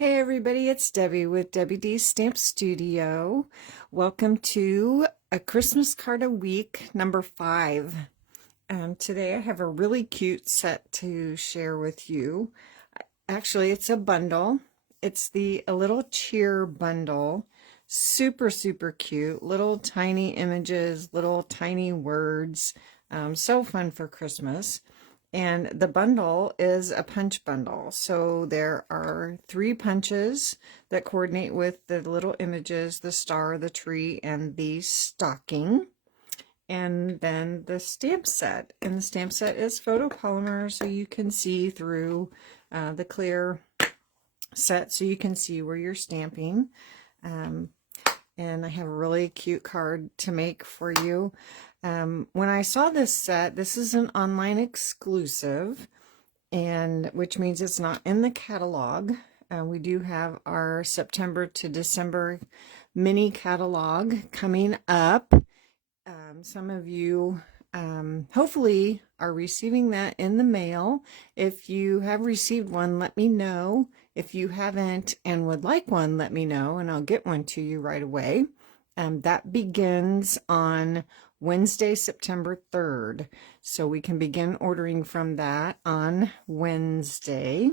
Hey everybody, it's Debbie with Debbie D Stamp Studio. Welcome to A Christmas Card a Week, number 5. Today I have a really cute set to share with you. Actually, it's a bundle. It's the A Little Cheer bundle. Super, super cute. Little tiny images, little tiny words. So fun for Christmas. And the bundle is a punch bundle. So there are 3 punches that coordinate with the little images, the star, the tree, and the stocking. And then the stamp set. And the stamp set is photopolymer, so you can see through the clear set, so you can see where you're stamping. And I have a really cute card to make for you. When I saw this set, this is an online exclusive, and which means it's not in the catalog. We do have our September to December mini catalog coming up. Some of you hopefully are receiving that in the mail. If you have received one, let me know. If you haven't and would like one, let me know, and I'll get one to you right away. That begins on Wednesday, September 3rd. So we can begin ordering from that on Wednesday.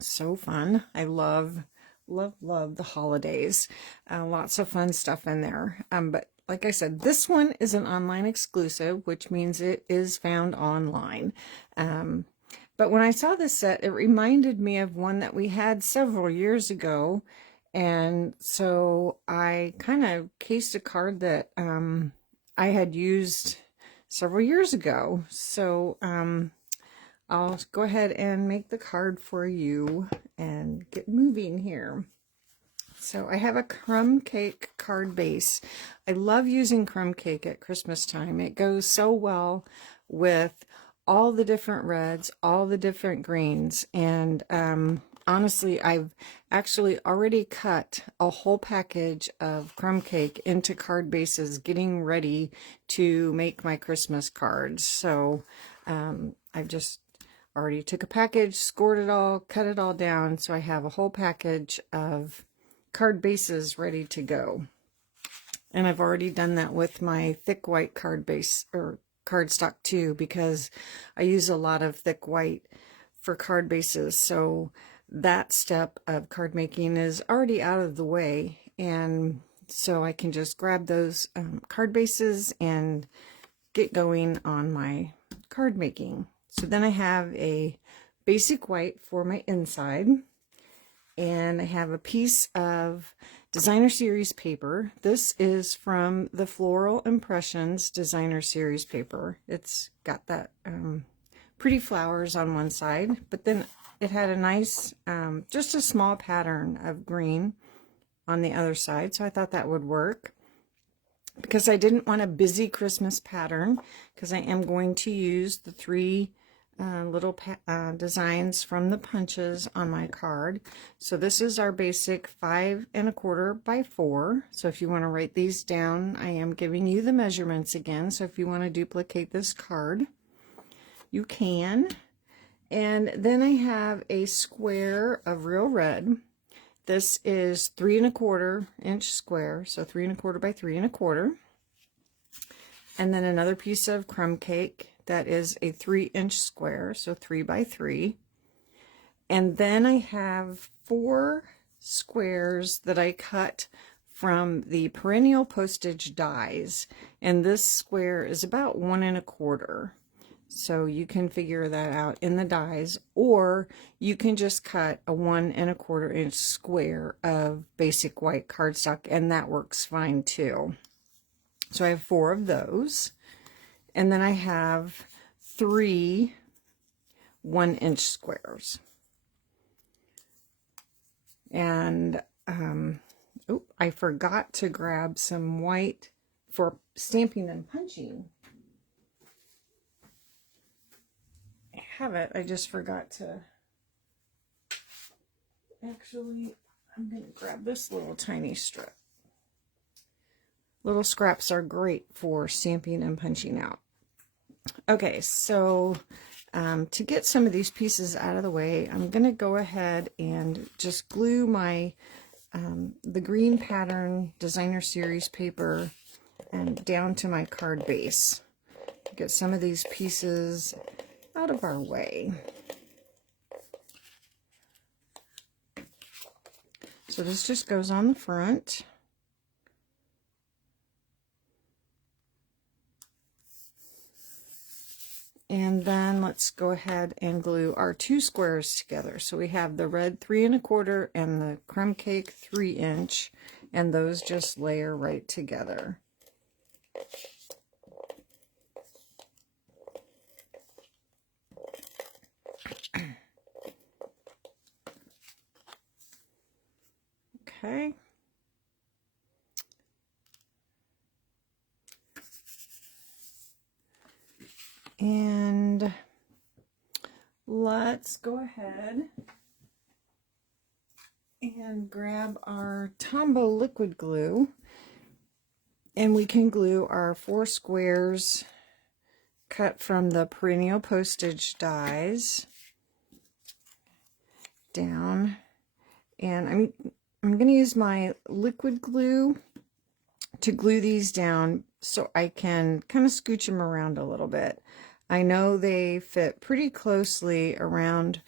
So fun. I love the holidays. Lots of fun stuff in there. But like I said, this one is an online exclusive, which means it is found online. But when I saw this set, it reminded me of one that we had several years ago. And so I kind of cased a card that I had used several years ago. So I'll go ahead and make the card for you and get moving here. So I have a crumb cake card base. I love using crumb cake at Christmas time. It goes so well with all the different reds, all the different greens, and honestly, I've actually already cut a whole package of crumb cake into card bases, getting ready to make my Christmas cards. So I've just already took a package, scored it all, cut it all down, so I have a whole package of card bases ready to go. And I've already done that with my thick white card base, or cardstock too, because I use a lot of thick white for card bases. So that step of card making is already out of the way, and so I can just grab those card bases and get going on my card making. So then I have a basic white for my inside, and I have a piece of designer series paper. This is from the Floral Impressions designer series paper. It's got that pretty flowers on one side, but then it had a nice, just a small pattern of green on the other side. So I thought that would work, because I didn't want a busy Christmas pattern, because I am going to use the 3 little designs from the punches on my card. So this is our basic 5 1/4 by 4. So if you want to write these down, I am giving you the measurements again. So if you want to duplicate this card, you can. And then I have a square of real red. This is 3 1/4 inch square, so 3 1/4 by 3 1/4. And then another piece of crumb cake that is a 3-inch square, so 3 by 3. And then I have 4 squares that I cut from the perennial postage dies, and this square is about 1 1/4. So you can figure that out in the dies, or you can just cut a 1 1/4 inch square of basic white cardstock, and that works fine too. So I have 4 of those, and then I have 3 1-inch squares. And oh, I forgot to grab some white for stamping and punching. I have it, I just forgot to. Actually, I'm going to grab this little tiny strip. Little scraps are great for stamping and punching out. Okay, so to get some of these pieces out of the way, I'm going to go ahead and just glue my the green pattern designer series paper and down to my card base. Get some of these pieces out of our way. So this just goes on the front. And then let's go ahead and glue our 2 squares together. So we have the red 3 1/4 and the crumb cake 3 inch, and those just layer right together. Okay. And let's go ahead and grab our Tombow liquid glue, and we can glue our 4 squares cut from the perennial postage dies down. And I'm going to use my liquid glue to glue these down so I can kind of scooch them around a little bit. I know they fit pretty closely around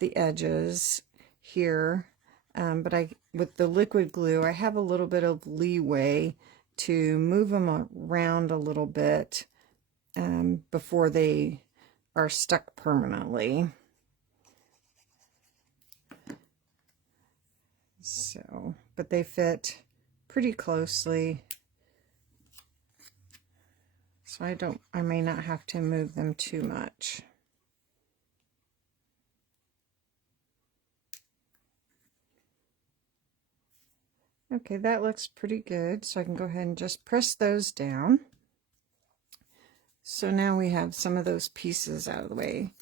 the edges here, but with the liquid glue, I have a little bit of leeway to move them around a little bit before they are stuck permanently. So, but they fit pretty closely. So I may not have to move them too much. Okay, that looks pretty good. So I can go ahead and just press those down. So now we have some of those pieces out of the way.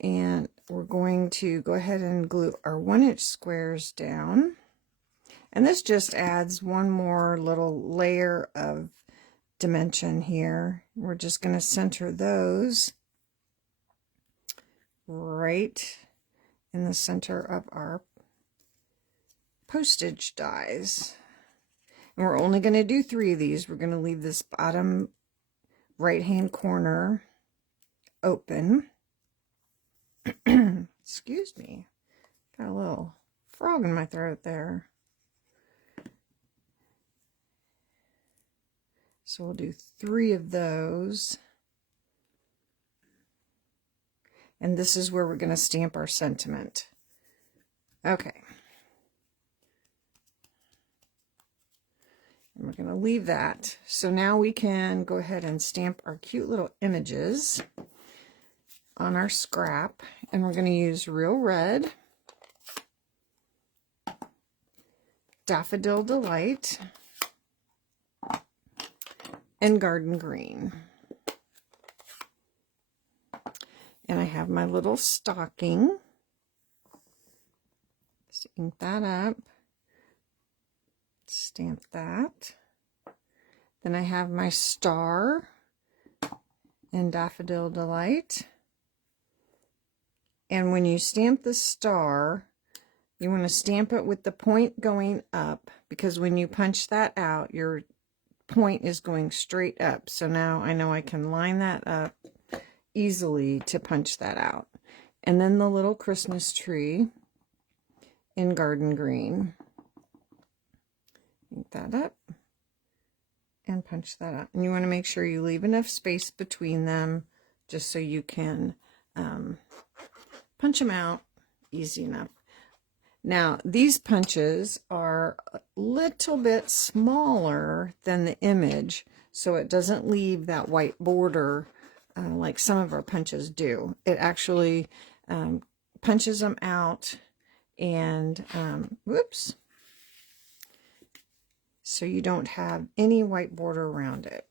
And we're going to go ahead and glue our 1 inch squares down. And this just adds one more little layer of dimension here. We're just going to center those right in the center of our postage dies. And we're only going to do 3 of these. We're going to leave this bottom right hand corner open. Excuse me, got a little frog in my throat there. So we'll do 3 of those. And this is where we're going to stamp our sentiment. Okay. And we're going to leave that. So now we can go ahead and stamp our cute little images on our scrap. And we're going to use Real Red, Daffodil Delight, and Garden Green. And I have my little stocking. Just ink that up. Stamp that. Then I have my star and Daffodil Delight. And when you stamp the star, you want to stamp it with the point going up, because when you punch that out, your point is going straight up. So now I know I can line that up easily to punch that out. And then the little Christmas tree in Garden Green. Ink that up and punch that out. And you want to make sure you leave enough space between them just so you can punch them out easy enough. Now, these punches are a little bit smaller than the image, so it doesn't leave that white border like some of our punches do. It actually punches them out and, whoops, so you don't have any white border around it.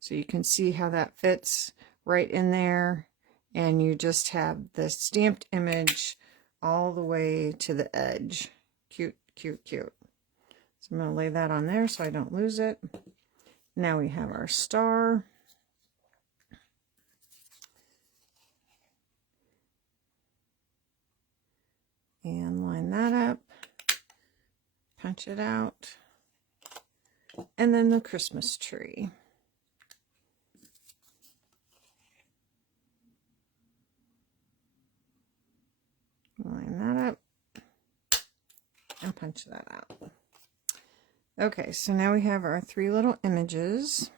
So you can see how that fits right in there, and you just have the stamped image all the way to the edge. Cute, cute, cute. So I'm going to lay that on there so I don't lose it. Now we have our star. punch it out, and then the Christmas tree. Line that up and punch that out. Okay, so now we have our 3 little images,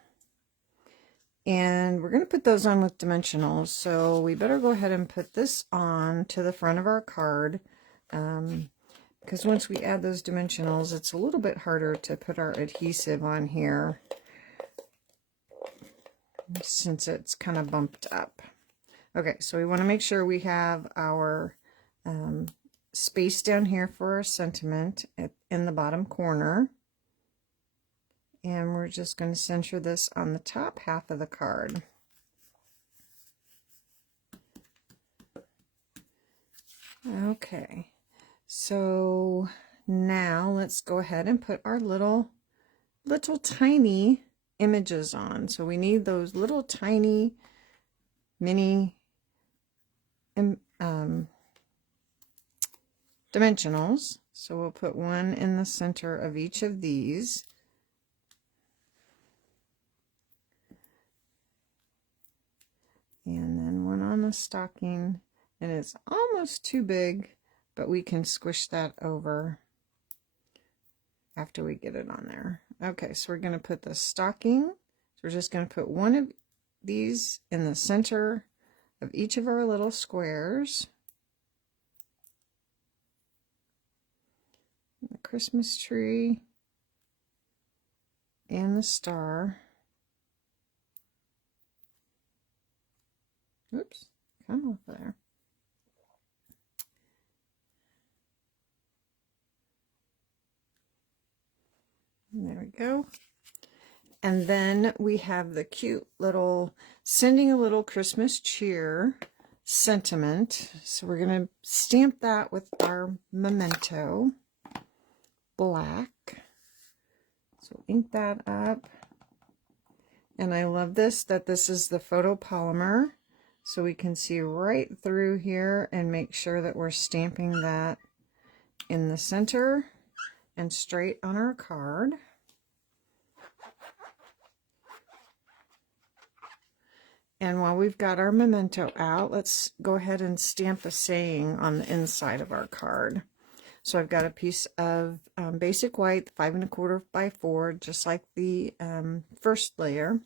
and we're going to put those on with dimensionals, so we better go ahead and put this on to the front of our card, because once we add those dimensionals, it's a little bit harder to put our adhesive on here since it's kind of bumped up. Okay, so we want to make sure we have our space down here for our sentiment in the bottom corner. And we're just going to center this on the top half of the card. Okay, so now let's go ahead and put our little tiny images on. So we need those little tiny mini dimensionals. So we'll put one in the center of each of these. And then one on the stocking, and it's almost too big, but we can squish that over after we get it on there. Okay, so we're going to put the stocking. So we're just going to put one of these in the center of each of our little squares. The Christmas tree and the star. Oops, come off there. There we go. And then we have the cute little sending a little Christmas cheer sentiment. So we're going to stamp that with our memento black. So ink that up. And I love this, that this is the photopolymer. So we can see right through here and make sure that we're stamping that in the center and straight on our card. And while we've got our memento out, let's go ahead and stamp a saying on the inside of our card. So I've got a piece of basic white, 5 1/4 by 4, just like the first layer.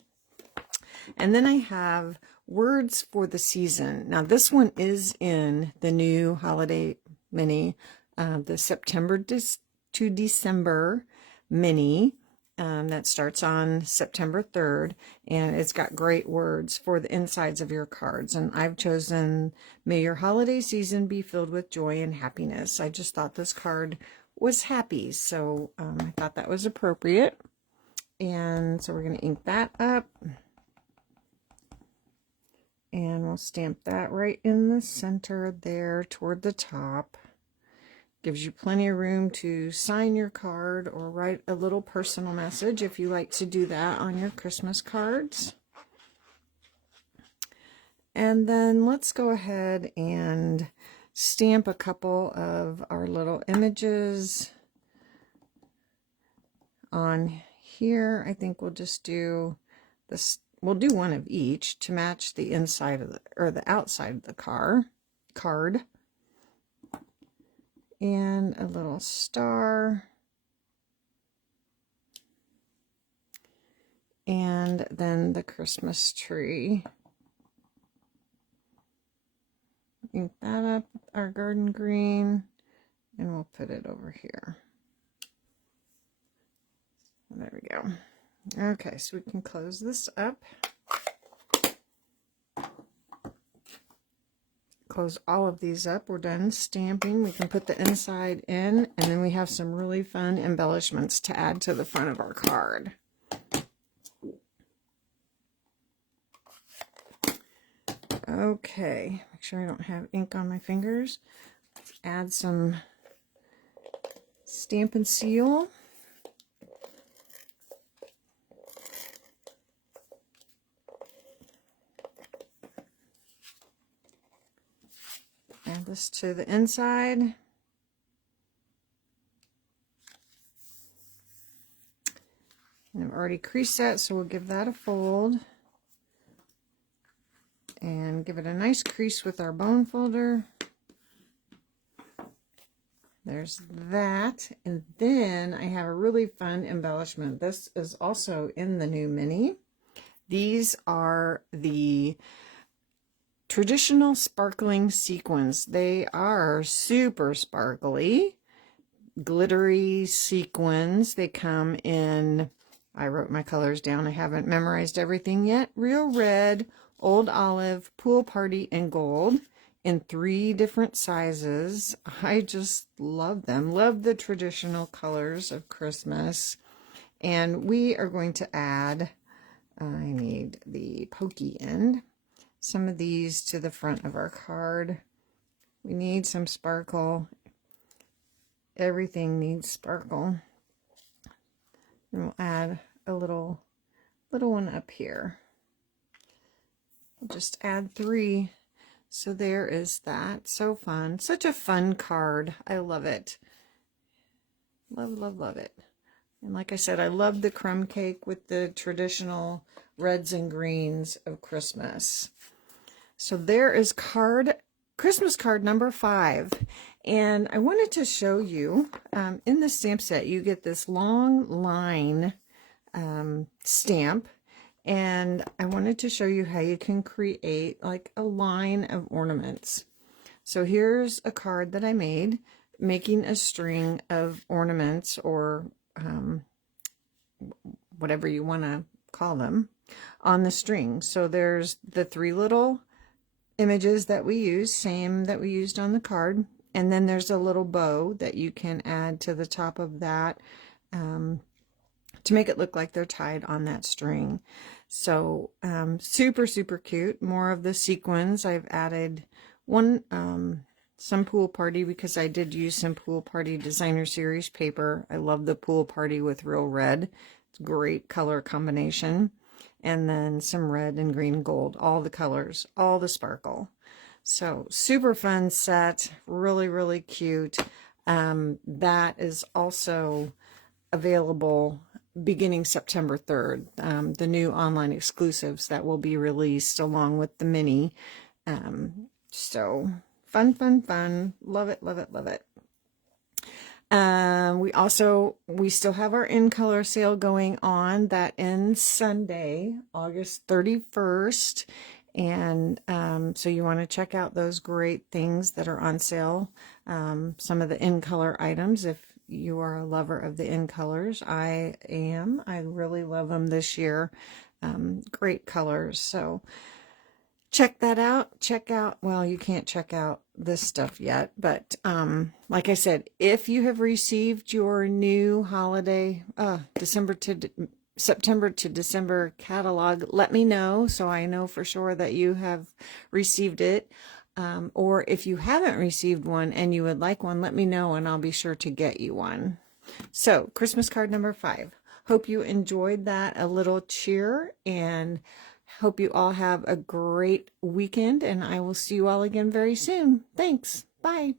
And then I have words for the season. Now this one is in the new holiday mini, the September to December mini. That starts on September 3rd, and it's got great words for the insides of your cards. And I've chosen, may your holiday season be filled with joy and happiness. I just thought this card was happy, so I thought that was appropriate. And so we're going to ink that up. And we'll stamp that right in the center there toward the top. Gives you plenty of room to sign your card or write a little personal message if you like to do that on your Christmas cards. And then let's go ahead and stamp a couple of our little images on here. I think we'll just do this. We'll do one of each to match the inside of the outside of the card. And a little star. And then the Christmas tree. Ink that up with our garden green, and we'll put it over here. There we go. Okay, so we can close this up. Close all of these up. We're done stamping. We can put the inside in, and then we have some really fun embellishments to add to the front of our card. Okay, make sure I don't have ink on my fingers. Let's add some Stampin' Seal. Add this to the inside. And I've already creased that, so we'll give that a fold. And give it a nice crease with our bone folder. There's that. And then I have a really fun embellishment. This is also in the new mini. These are the traditional sparkling sequins. They are super sparkly, glittery sequins. They come in, I wrote my colors down. I haven't memorized everything yet. Real red, old olive, pool party, and gold in 3 different sizes. I just love them. Love the traditional colors of Christmas. And we are going to add, I need the pokey end, some of these to the front of our card. We need some sparkle. Everything needs sparkle. And we'll add a little one up here. We'll just add 3. So there is that. So fun. Such a fun card. I love it. Love, love, love it. And like I said, I love the crumb cake with the traditional reds and greens of Christmas. So there is Christmas card number 5. And I wanted to show you, in the stamp set, you get this long line stamp. And I wanted to show you how you can create like a line of ornaments. So here's a card that I made, making a string of ornaments, or whatever you want to call them, on the string. So there's the 3 little images that we use, same that we used on the card. And then there's a little bow that you can add to the top of that to make it look like they're tied on that string. So super, super cute. More of the sequins. I've added some pool party, because I did use some pool party designer series paper. I love the pool party with real red. It's a great color combination. And then some red and green gold, all the colors, all the sparkle. So super fun set, really, really cute. That is also available beginning September 3rd, the new online exclusives that will be released along with the mini. So fun, fun, fun. Love it, love it, love it. We still have our in color sale going on. That ends Sunday, August 31st. And so you want to check out those great things that are on sale. Some of the in color items, if you are a lover of the in colors. I am. I really love them this year. Great colors. So check that out. Check out, well, you can't check out this stuff yet, but like I said, if you have received your new holiday September to December catalog, let me know so I know for sure that you have received it. Or if you haven't received one and you would like one, let me know and I'll be sure to get you one. So Christmas card number 5. Hope you enjoyed that, a little cheer, and hope you all have a great weekend, and I will see you all again very soon. Thanks. Bye.